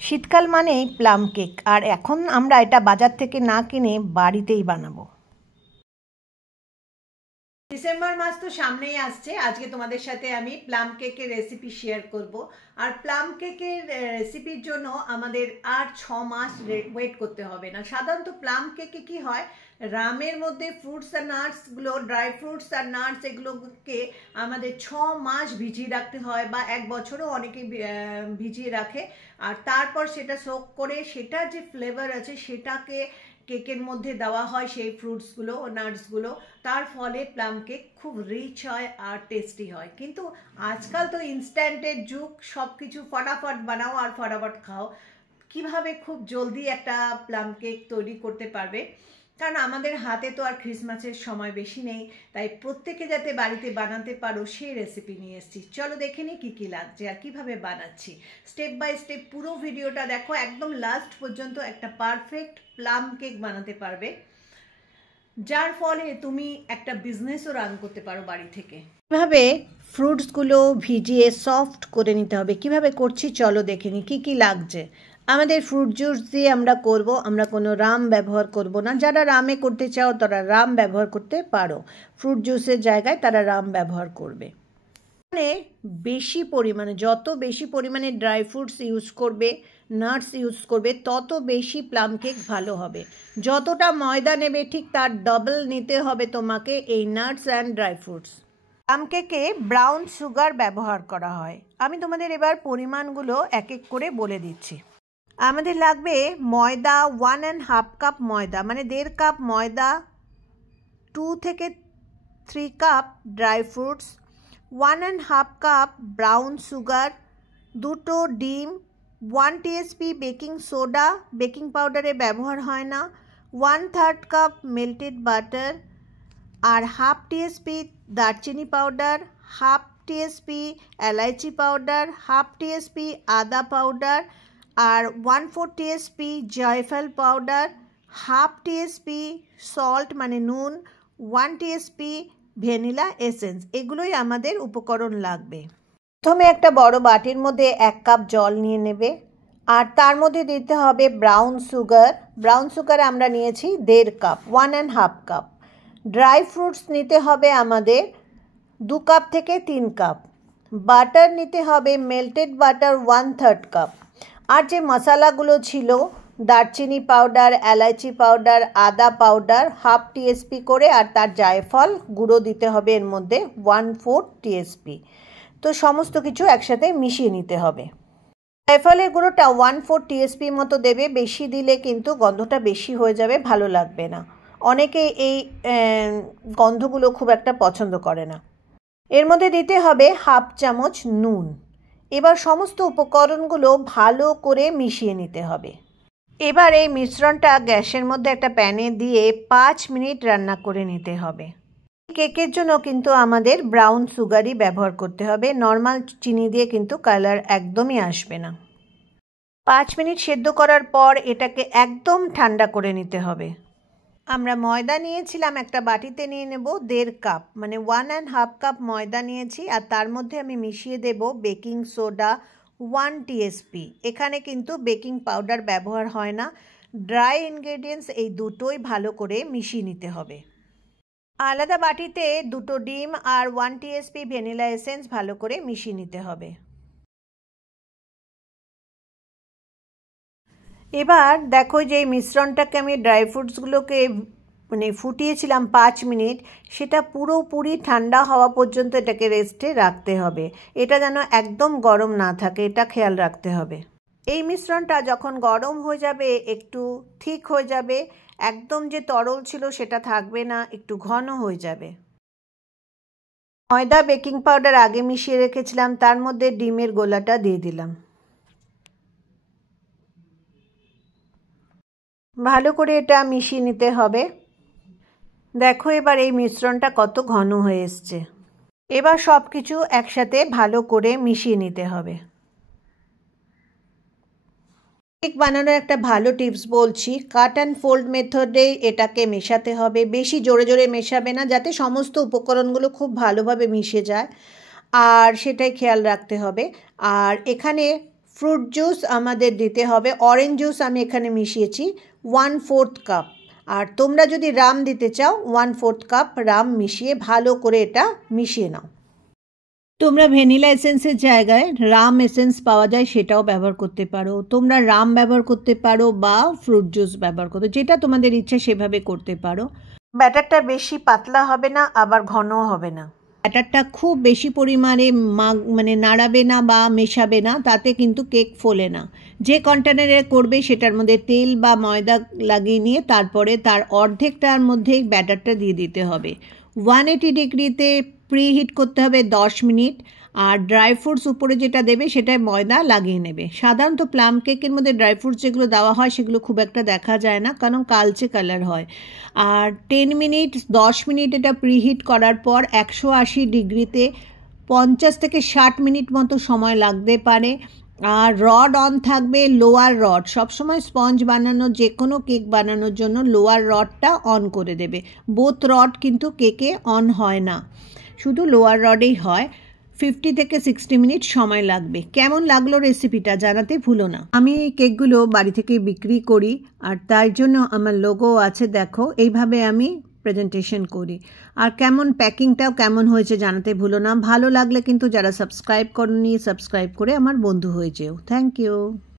শীতকাল মানেই plum cake, আর এখন আমরা এটা বাজার থেকে না কিনে বাড়িতেই বানাবো। ডিসেম্বর মাস তো সামনেই আসছে। আজকে তোমাদের সাথে আমি প্লাম কেকের রেসিপি শেয়ার করব। আর প্লাম কেকের রেসিপির জন্য আমাদের আর 6 মাস ওয়েট করতে হবে না। সাধারণত প্লাম কেকে কি হয়, রামের মধ্যে ফ্রুটস আর নাটসগুলো, ড্রাই ফ্রুটস আর নাটস এগুলোকে আমাদের 6 মাস ভিজিয়ে রাখতে হয়, বা 1 বছরও অনেকে ভিজিয়ে রাখে। আর তারপর সেটা সোক করে সেটার যে ফ্লেভার আছে সেটাকে কেকের মধ্যে দেওয়া হয়, সেই ফ্রুটসগুলো নাটসগুলো। তার ফলে প্লাম কেক খুব রিচ হয় আর টেস্টি হয়। কিন্তু আজকাল তো ইনস্ট্যান্টের যুগ, সব কিছু ফটাফট বানাও আর ফটাফট খাও। কিভাবে খুব জলদি একটা প্লাম কেক তৈরি করতে পারবে, কারণ আমাদের হাতে তো আর ক্রিসমাসের সময় বেশি নেই, তাই প্রত্যেকে যাতে বাড়িতে বানাতে পারো সেই রেসিপি নিয়ে এসেছি। চলো দেখে নিই কী কী লাগছে আর কিভাবে বানাচ্ছি। স্টেপ বাই স্টেপ পুরো ভিডিওটা দেখো, একদম লাস্ট পর্যন্ত একটা পারফেক্ট প্লাম কেক বানাতে পারবে, যার ফলে তুমি একটা বিজনেসও রান করতে পারো বাড়ি থেকে। কিভাবে ফ্রুটসগুলো ভিজিয়ে সফট করে নিতে হবে, কিভাবে করছি চলো দেখে নিই। কী কী লাগছে আমাদের ফ্রুট জুস দিয়ে আমরা করব, আমরা কোনো রাম ব্যবহার করব না। যারা রামে করতে চাও তারা রাম ব্যবহার করতে পারো, ফ্রুট জুসের জায়গায় তারা রাম ব্যবহার করবে। মানে বেশি পরিমাণে, যত বেশি পরিমাণে ড্রাই ফ্রুটস ইউজ করবে, নাটস ইউজ করবে, তত বেশি প্লাম কেক ভালো হবে। যতটা ময়দা নেবে ঠিক তার ডবল নিতে হবে তোমাকে এই nuts and dry fruits. Plum কেকে ব্রাউন সুগার ব্যবহার করা হয়। আমি তোমাদের এবার পরিমাণগুলো এক এক করে বলে দিচ্ছি। আমাদের লাগবে ময়দা 1.5 কাপ ময়দা, মানে 1.5 কাপ ময়দা, 2 থেকে 3 cup dry fruits, 1.5 cup brown sugar, 2টো ডিম, 1 টিএসপি বেকিং সোডা, বেকিং পাউডারের ব্যবহার হয় না, 1/3 কাপ মেল্টেড বাটার, আর 1/2 টিএসপি দারচিনি পাউডার, 1/2 টিএসপি এলাইচি পাউডার, 1/2 টিএসপি আদা পাউডার, আর 1/4 টিএসপি জয়ফল পাউডার, 1/2 টিএসপি সল্ট মানে নুন, 1 টিএসপি ভ্যানিলা এসেন্স। এগুলোই আমাদের উপকরণ লাগবে। প্রথমে একটা বড় বাটির মধ্যে 1 কাপ জল নিয়ে নেবে, আর তার মধ্যে দিতে হবে ব্রাউন সুগার। ব্রাউন সুগার আমরা নিয়েছি 1.5 কাপ, 1.5 কাপ। ড্রাই ফ্রুটস নিতে হবে আমাদের 2 কাপ থেকে 3 কাপ। বাটার নিতে হবে মেল্টেড বাটার 1/3 কাপ। আর যে মশলাগুলো ছিল, দারচিনি পাউডার, এলাচি পাউডার, আদা পাউডার 1/2 টিএসপি করে, আর তার জায়ফল গুঁড়ো দিতে হবে এর মধ্যে 1/4 টিএসপি। তো সমস্ত কিছু একসাথে মিশিয়ে নিতে হবে। জায়ফলের গুঁড়োটা 1/4 টিএসপি মতো দেবে, বেশি দিলে কিন্তু গন্ধটা বেশি হয়ে যাবে, ভালো লাগবে না। অনেকে এই গন্ধগুলো খুব একটা পছন্দ করে না। এর মধ্যে দিতে হবে 1/2 চামচ নুন। এবার সমস্ত উপকরণগুলো ভালো করে মিশিয়ে নিতে হবে। এবার এই মিশ্রণটা গ্যাসের মধ্যে একটা প্যানে দিয়ে 5 মিনিট রান্না করে নিতে হবে। কেকের জন্য কিন্তু আমাদের ব্রাউন সুগারই ব্যবহার করতে হবে, নর্মাল চিনি দিয়ে কিন্তু কালার একদমই আসবে না। 5 মিনিট সেদ্ধ করার পর এটাকে একদম ঠান্ডা করে নিতে হবে। আমরা ময়দা নিয়েছিলাম, একটা বাটিতে নিয়ে নেব 1.5 কাপ, মানে 1.5 কাপ ময়দা নিয়েছি, আর তার মধ্যে আমি মিশিয়ে দেব বেকিং সোডা 1 টিএসপি। এখানে কিন্তু বেকিং পাউডার ব্যবহার হয় না। ড্রাই ইনগ্রেডিয়েন্টস এই দুটোই ভালো করে মিশিয়ে নিতে হবে। আলাদা বাটিতে 2টো ডিম আর 1 টিএসপি ভ্যানিলা এসেন্স ভালো করে মিশিয়ে নিতে হবে। এবার দেখো যে এই মিশ্রণটাকে আমি ড্রাই ফ্রুটসগুলোকে মানে ফুটিয়েছিলাম 5 মিনিট, সেটা পুরোপুরি ঠান্ডা হওয়া পর্যন্ত এটাকে রেস্টে রাখতে হবে। এটা যেন একদম গরম না থাকে, এটা খেয়াল রাখতে হবে। এই মিশ্রণটা যখন গরম হয়ে যাবে, একটু ঠিক হয়ে যাবে, একদম যে তরল ছিল সেটা থাকবে না, একটু ঘন হয়ে যাবে। ময়দা বেকিং পাউডার আগে মিশিয়ে রেখেছিলাম, তার মধ্যে ডিমের গোলাটা দিয়ে দিলাম। ভালো করে এটা মিশিয়ে নিতে হবে। দেখো এবার এই মিশ্রণটা কত ঘন হয়ে এসছে। এবার সব কিছু একসাথে ভালো করে মিশিয়ে নিতে হবে। কেক বানানোর একটা ভালো টিপস বলছি, কাট অ্যান্ড ফোল্ড মেথডে এটাকে মেশাতে হবে। বেশি জোরে জোরে মেশাবে না, যাতে সমস্ত উপকরণগুলো খুব ভালোভাবে মিশে যায়, আর সেটাই খেয়াল রাখতে হবে। আর এখানে ফ্রুট জুস আমাদের দিতে হবে, অরেঞ্জ জুস আমি এখানে মিশিয়েছি 1/4 কাপ। আর তোমরা যদি রাম দিতে চাও 1/4 কাপ রাম মিশিয়ে ভালো করে এটা মিশিয়ে নাও। তোমরা ভ্যানিলা এসেন্সের জায়গায় রাম এসেন্স পাওয়া যায় সেটাও ব্যবহার করতে পারো, তোমরা রাম ব্যবহার করতে পারো বা ফ্রুট জুস ব্যবহার করতে, যেটা তোমাদের ইচ্ছা সেভাবে করতে পারো। ব্যাটারটা বেশি পাতলা হবে না আবার ঘনও হবে না। ব্যাটারটা খুব বেশি পরিমাণে মানে নাড়াবে না বা মেশাবে না, তাতে কিন্তু কেক ফোলে না। যে কন্টেনারে করবে সেটার মধ্যে তেল বা ময়দা লাগিয়ে নিয়ে তারপরে তার অর্ধেকটার মধ্যে ব্যাটারটা দিয়ে দিতে হবে। 180 ডিগ্রিতে প্রিহিট করতে হবে 10 মিনিট। আর ড্রাই ফ্রুটস উপরে যেটা দেবে সেটায় ময়দা লাগিয়ে নেবে। সাধারণত প্লাম কেকের মধ্যে ড্রাই ফ্রুটস যেগুলো দেওয়া হয় সেগুলো খুব একটা দেখা যায় না, কারণ কালচে কালার হয়। আর 10 মিনিট এটা প্রিহিট করার পর 180 ডিগ্রিতে 50 থেকে 60 মিনিট মতো সময় লাগতে পারে। আর রড অন থাকবে, লোয়ার রড সবসময় স্পঞ্জ বানানোর যে কোনো কেক বানানোর জন্য লোয়ার রডটা অন করে দেবে। বোথ রড কিন্তু কেকে অন হয় না, শুধু লোয়ার রডেই হয়। 50 থেকে 60 মিনিট সময় লাগবে। কেমন লাগলো রেসিপিটা জানাতে ভুলো না। আমি এই কেকগুলো বাড়ি থেকে বিক্রি করি আর তার জন্য আমার লোগো আছে, দেখো এইভাবে আমি প্রেজেন্টেশন করি। আর কেমন প্যাকিংটাও কেমন হয়েছে জানাতে ভুলো না। ভালো লাগলে কিন্তু যারা সাবস্ক্রাইব করনি সাবস্ক্রাইব করে আমার বন্ধু হয়ে যেও। Thank you.